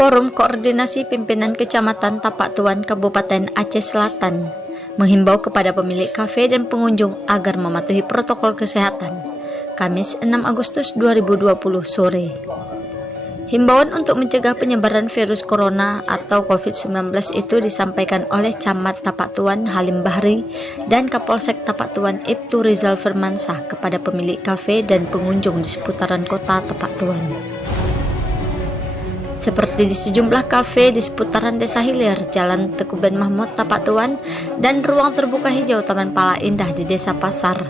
Forum Koordinasi Pimpinan Kecamatan Tapak Tuan Kabupaten Aceh Selatan menghimbau kepada pemilik kafe dan pengunjung agar mematuhi protokol kesehatan. Kamis 6 Agustus 2020 sore. Himbauan untuk mencegah penyebaran virus corona atau COVID-19 itu disampaikan oleh Camat Tapak Tuan Halim Bahri dan Kapolsek Tapak Tuan Ibtu Rizal Firmansah kepada pemilik kafe dan pengunjung di seputaran kota Tapak Tuan. Seperti di sejumlah kafe di seputaran Desa Hilir, Jalan Tekuben Mahmud Tapak Tuan, dan ruang terbuka hijau Taman Pala Indah di Desa Pasar.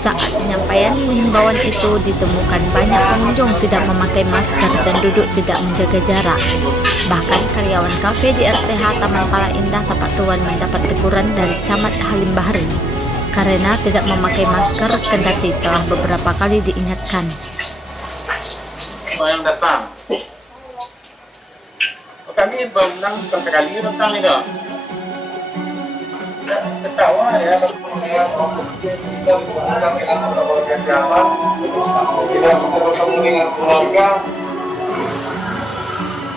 Saat penyampaian himbauan itu ditemukan banyak pengunjung tidak memakai masker dan duduk tidak menjaga jarak. Bahkan karyawan kafe di RTH Taman Pala Indah Tapak Tuan mendapat teguran dari Camat Halim Bahri karena tidak memakai masker kendati telah beberapa kali diingatkan. Yang datang, kami berenang bukan sekali datang itu. Ketawa ya, kita bisa bertemu dengan keluarga.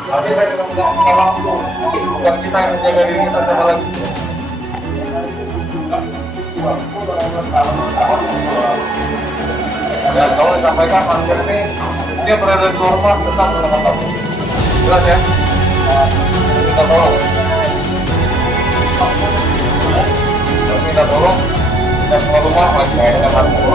Tapi saya tidak punya waktu, bukan kita yang menjaga diri kita sama lagi. Dan kalau disampaikan masker ini, dia berada di luar rumah tetap menggunakan masker. Jelas ya? Kita tolong. Kita tolong, kita semua rumah masih ada masker.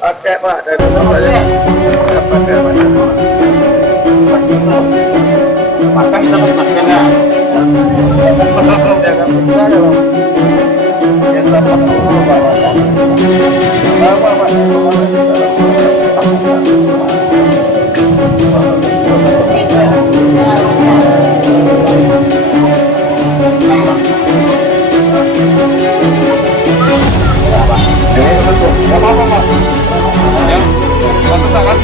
Pakai Pak, dari mana ya? Pakai Pak. Maka kita pakai maskernya. Jangan percaya loh. Yang dapat Satu sangat.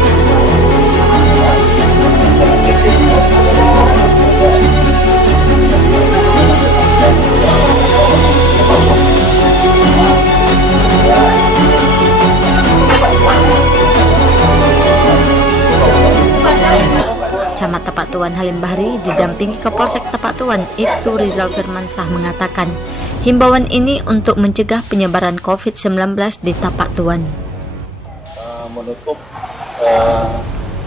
Halim Bahri didampingi Kapolsek Tapak Tuan Ibtu Rizal Firmansah mengatakan, himbauan ini untuk mencegah penyebaran COVID-19 di Tapak Tuan. Menutup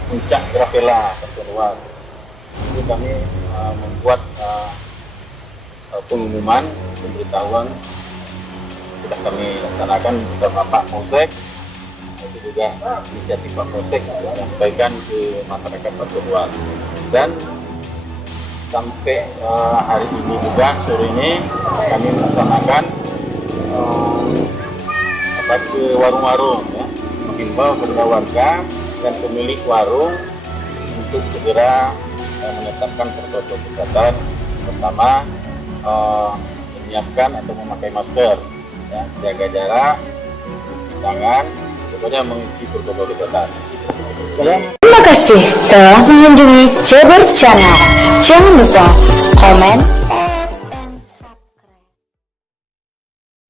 puncak Grafela Pertemuan. Jadi kami membuat pengumuman, pemberitahuan sudah kami laksanakan ke Bapak Polsek, itu juga inisiatif Pak Polsek menyampaikan ke masyarakat Pertemuan. Dan sampai hari ini juga sore ini kami melaksanakan ke warung-warung, ya, menghimbau kepada warga dan pemilik warung untuk segera menetapkan protokol kesehatan, pertama menyiapkan atau memakai masker, ya, jaga jarak, cuci tangan, pokoknya mengikuti protokol kesehatan. Terima kasih telah mengunjungi Ceber Channel. Jangan lupa komen,